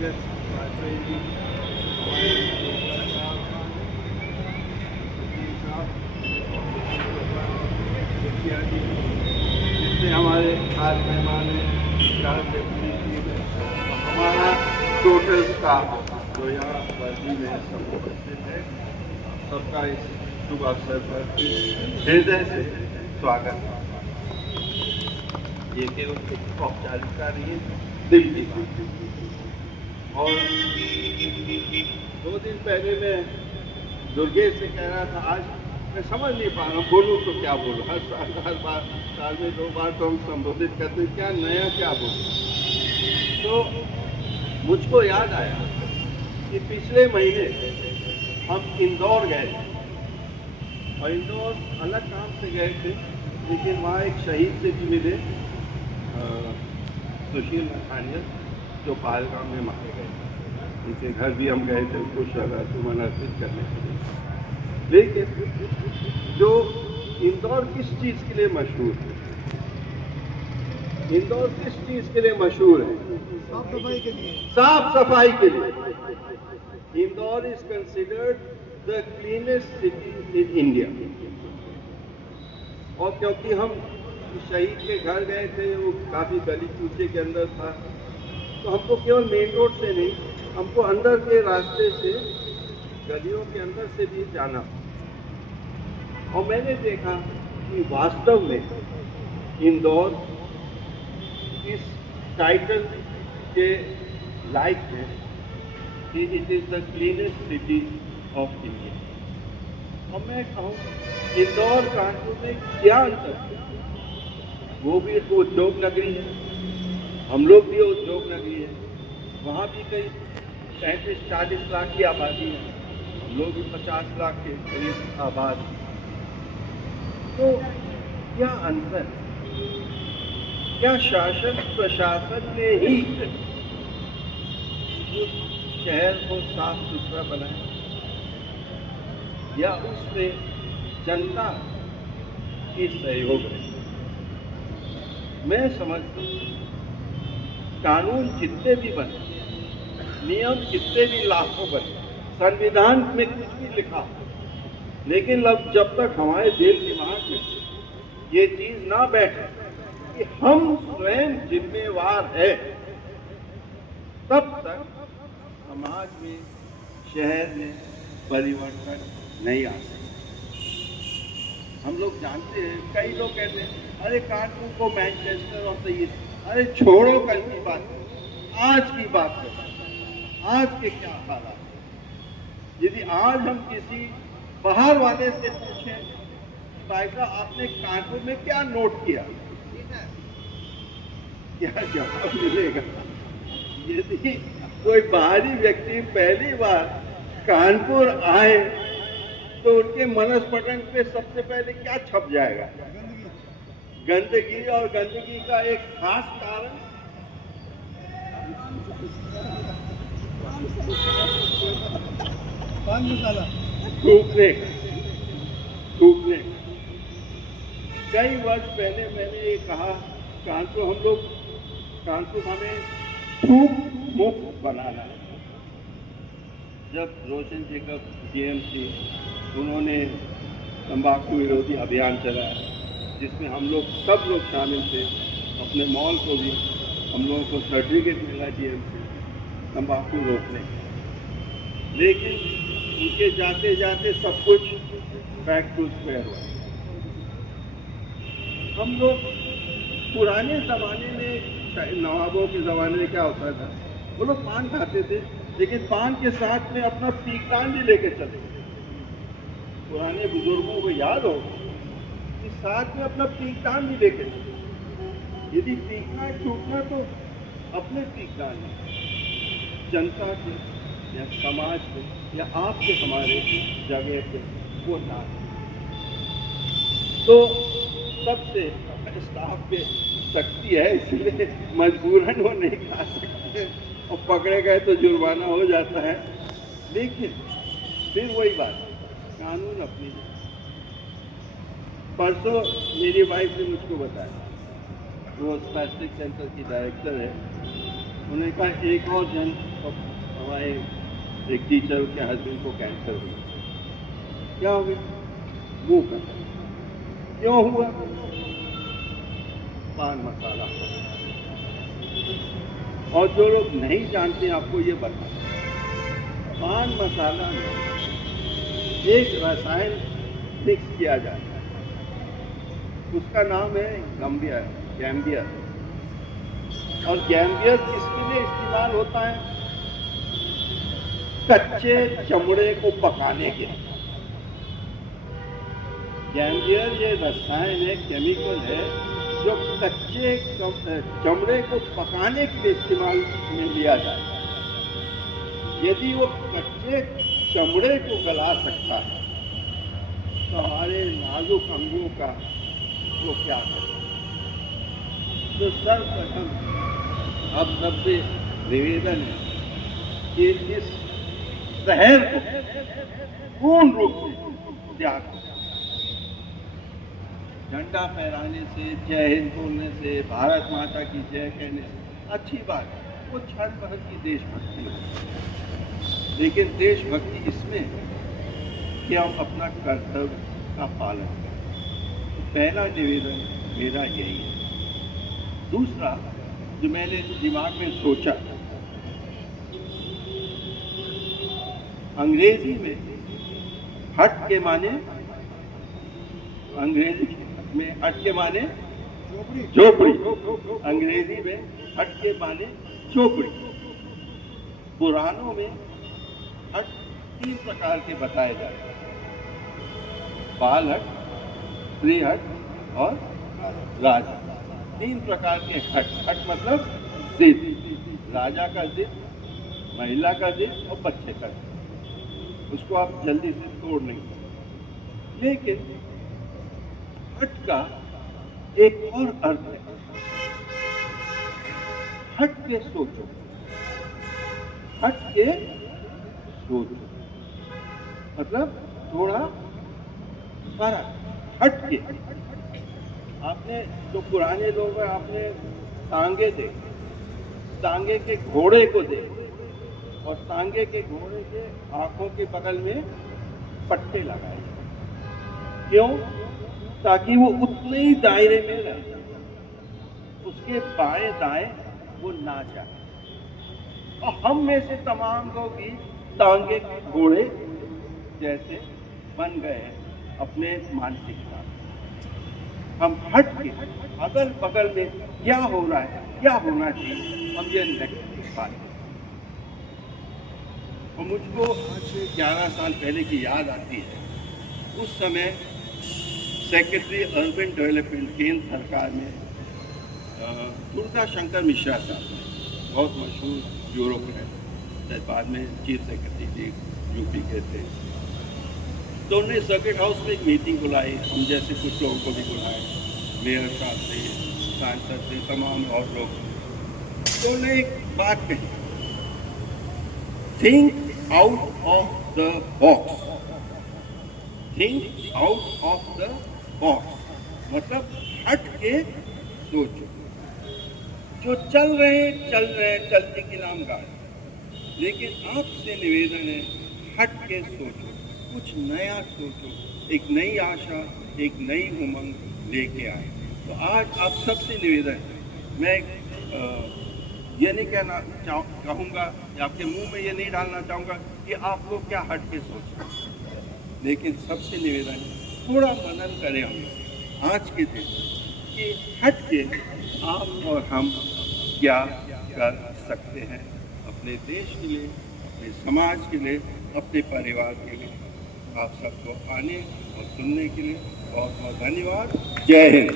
जगत वाजपेयी जी, मुखिया जी, जितने हमारे खास मेहमान हैं, पूरी टीम है, हमारा टोटल स्टाफ जो यहाँ वर्दी में सब उपस्थित है, सबका इस शुभ अवसर पर हृदय से स्वागत है। ये केवल एक औपचारिकता नहीं है, दिल की बात। और 2 दिन पहले मैं दुर्गेश से कह रहा था, आज मैं समझ नहीं पा रहा हूँ बोलूँ तो क्या बोलूँ। हर साल में 2 बार तो हम संबोधित करते हैं, क्या नया क्या बोलूँ। तो मुझको याद आया कि पिछले महीने हम इंदौर गए थे, और इंदौर अलग काम से गए थे, लेकिन वहाँ एक शहीद से भी मिले, सुशील मथानिया, जो पहलगाम में मारे गए थे। उनके घर भी हम गए थे उनको श्रद्धासुमन अर्पित करने के लिए। लेकिन जो इंदौर किस चीज़ के लिए मशहूर है, इंदौर किस चीज़ के लिए मशहूर है? साफ सफाई के लिए। साफ सफाई के लिए। Indore is considered the cleanest city in India. और क्योंकि हम शहीद के घर गए थे, वो काफ़ी गली कूचे के अंदर था, तो हमको केवल मेन रोड से नहीं, हमको अंदर के रास्ते से, गलियों के अंदर से भी जाना। और मैंने देखा कि वास्तव में इंदौर इस टाइटल के लायक है कि it is the cleanest city of India. और मैं कहूँ इंदौर कानपुर में क्या अंतर है? वो भी एक उद्योग नगरी है, हम लोग भी उद्योग नगरी है, वहाँ भी कई 35-40 लाख की आबादी है, हम लोग भी 50 लाख के करीब आबाद हैं। तो क्या अंतर है? क्या शासन प्रशासन ने ही उस शहर को साफ सुथरा बनाया, या उसमें जनता की सहयोग है? मैं समझता हूँ कानून जितने भी बने, नियम जितने भी लाखों बने, संविधान में कुछ भी लिखा, लेकिन जब तक हमारे दिल दिमाग में ये चीज ना बैठे कि हम स्वयं जिम्मेवार है, तब तक समाज में, शहर में परिवर्तन नहीं आ सकता। हम लोग जानते हैं, कई लोग कहते हैं अरे कानपुर को मैनचेस्टर ऑफ द ईस्ट। अरे छोड़ो कल की बात, आज की बात करो, आज के क्या हालात है। यदि आज हम किसी बाहर वाले से पूछें भाई साहब आपने कानपुर में क्या नोट किया, क्या जवाब मिलेगा? यदि कोई बाहरी व्यक्ति पहली बार कानपुर आए तो उनके मनस्पटल पे सबसे पहले क्या छप जाएगा? गंदगी। और गंदगी का एक खास कारण पान मसाला थूकने। कई वर्ष पहले मैंने ये कहा, कानपुर हमें थूक मुक्त बनाना है। जब रोशन जेकब जीएमसी, उन्होंने तंबाकू विरोधी अभियान चलाया, जिसमें हम लोग सब लोग शामिल थे, अपने मॉल को भी हम लोगों को सर्टिफिकेट मिला जीएमसी तंबाकू रोकने। लेकिन उनके जाते जाते सब कुछ बैक टू स्क्वायर हुआ। हम लोग पुराने ज़माने में, नवाबों के ज़माने में क्या होता था, वो लोग पान खाते थे, लेकिन पान के साथ में अपना पीकान भी लेके चलते थे। पुराने बुजुर्गों को याद हो कि साथ में अपना पीकान भी लेके चलते। यदि पीकना छूटना तो अपने पीकान में जनता के या समाज के या आपके हमारे जगह पे वो ना। तो सबसे स्टाफ पे सख्ती है, इसलिए मजबूरन वो नहीं खा सकते, और पकड़े गए तो जुर्माना हो जाता है। लेकिन फिर वही बात, कानून अपनी। परसों मेरी वाइफ ने मुझको बताया, वो स्पैस्टिक सेंटर की डायरेक्टर है, उन्होंने कहा एक और जन हमारे एक टीचर के हस्बैंड को कैंसर हुआ। क्या हो गया? मुंह का। क्यों हुआ? पान मसाला। और जो लोग नहीं जानते आपको ये बता, पान मसाला में एक रसायन मिक्स किया जाता है, उसका नाम है गैम्बियर। और गैम्बियर किसके लिए इस्तेमाल होता है? कच्चे चमड़े को पकाने के लिए। गैम्बियर ये रसायन है, केमिकल है, जो कच्चे चमड़े को पकाने के लिए इस्तेमाल में लिया जाता है। यदि वो कच्चे चमड़े को गला सकता है तो हमारे नाजुक अंगों का वो क्या करें? तो सर्वप्रथम अब सबसे निवेदन है कि इस शहर को पूर्ण रूप से त्याग, झंडा फहराने से, जय हिंद बोलने से, भारत माता की जय कहने से अच्छी बात है, वो क्षण भर की देशभक्ति है। लेकिन देशभक्ति इसमें है कि हम अपना कर्तव्य का पालन करें। तो पहला निवेदन मेरा यही है। दूसरा जो मैंने दिमाग में सोचा, अंग्रेजी में हट के माने, अंग्रेजी में हट के माने झोपड़ी, अंग्रेजी में हट के माने झोपड़ी। पुराणों में हट 3 प्रकार के बताए जाते हैं, बाल हट, स्त्री हट और राजा। 3 प्रकार के हट। हट मतलब जिद, राजा का जिद, महिला का जिद और बच्चे का जिद। उसको आप जल्दी से तोड़ नहीं सकते। लेकिन हट का एक और अर्थ है, हट के सोचो, हट के सोचो मतलब थोड़ा फर्क, हट के। आपने जो पुराने लोग हैं, आपने तांगे देखे, तांगे के घोड़े को देखे, और तांगे के घोड़े के आंखों के बगल में पट्टे लगाए। क्यों? ताकि वो उतने ही दायरे में रहे, उसके बाएं दाएं वो ना जाए। और हम में से तमाम लोग ही तांगे के घोड़े जैसे बन गए अपने मानसिकता। हम हट के अगल बगल में क्या हो रहा है, क्या होना चाहिए, हम ये नहीं देख पाते। और मुझको आज से 11 साल पहले की याद आती है। उस समय सेक्रेटरी अर्बन डेवलपमेंट केंद्र सरकार में दुर्गा शंकर मिश्रा साहब, बहुत मशहूर ब्यूरोक्रेट, बाद में चीफ सेक्रेटरी थे, यूपी के थे। तो उन्होंने सर्किट हाउस में एक मीटिंग बुलाई, हम जैसे कुछ लोगों को भी बुलाए, मेयर साहब थे, सांसद थे, तमाम और लोग। तो उन्होंने एक बात कही, think out of the box, think out of the box मतलब हट के सोचो। जो चल रहे चलने के नाम गाड़ी, लेकिन आपसे निवेदन है हट के सोचो, कुछ नया सोचो, एक नई आशा, एक नई उमंग लेके आए। तो आज आप सबसे निवेदन है, मैं ये नहीं कहूँगा, आपके मुंह में ये नहीं डालना चाहूँगा कि आप लोग क्या हट के सोचें, लेकिन सबसे निवेदन है थोड़ा मनन करें हम आज के दिन कि हट के आप और हम क्या कर सकते हैं अपने देश के लिए, अपने समाज के लिए, अपने परिवार के लिए। आप सबको आने और सुनने के लिए बहुत बहुत धन्यवाद। जय हिंद।